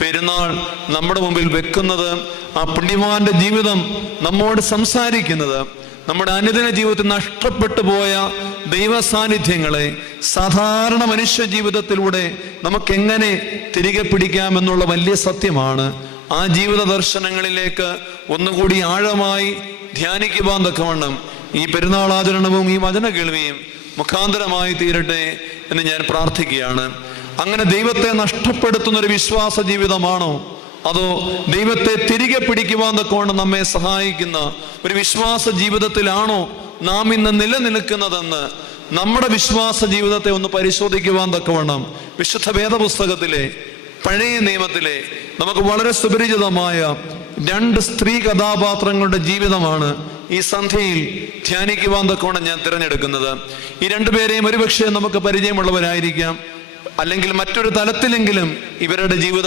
പെരുന്നാൾ നമ്മുടെ മുമ്പിൽ വെക്കുന്നത് ആ പുണ്യവാന്റെ ജീവിതം നമ്മോട് സംസാരിക്കുന്നത് നമ്മുടെ അനുദിന ജീവിതത്തിൽ നഷ്ടപ്പെട്ടു പോയ ദൈവ സാന്നിധ്യങ്ങളെ സാധാരണ മനുഷ്യ ജീവിതത്തിലൂടെ നമുക്ക് എങ്ങനെ തിരികെ പിടിക്കാമെന്നുള്ള വലിയ സത്യമാണ്. ആ ജീവിത ദർശനങ്ങളിലേക്ക് ഒന്നുകൂടി ആഴമായി ധ്യാനിക്കുവാൻ തക്കവണ്ണം ഈ പെരുന്നാൾ ആചരണവും ഈ വചന കേൾവിയും മുഖാന്തരമായി തീരട്ടെ എന്ന് ഞാൻ പ്രാർത്ഥിക്കുകയാണ്. അങ്ങനെ ദൈവത്തെ നഷ്ടപ്പെടുത്തുന്ന ഒരു വിശ്വാസ ജീവിതമാണോ? അതോ ദൈവത്തെ തിരികെ പിടിക്കുവാൻ തക്കവണ്ണം നമ്മെ സഹായിക്കുന്ന ഒരു വിശ്വാസ ജീവിതത്തിലാണോ നാം ഇന്ന് നിലനിൽക്കുന്നതെന്ന് നമ്മുടെ വിശ്വാസ ജീവിതത്തെ ഒന്ന് പരിശോധിക്കുവാൻ തക്കവണ്ണം വിശുദ്ധ വേദപുസ്തകത്തിലെ പഴയ നിയമത്തിലെ നമുക്ക് വളരെ സുപരിചിതമായ രണ്ട് സ്ത്രീ കഥാപാത്രങ്ങളുടെ ജീവിതമാണ് ഈ സന്ധ്യയിൽ ധ്യാനിക്കുവാൻ തക്കവണ്ണം ഞാൻ തിരഞ്ഞെടുക്കുന്നത്. ഈ രണ്ടുപേരെയും ഒരുപക്ഷെ നമുക്ക് പരിചയമുള്ളവരായിരിക്കാം. അല്ലെങ്കിൽ മറ്റൊരു തലത്തിലെങ്കിലും ഇവരുടെ ജീവിത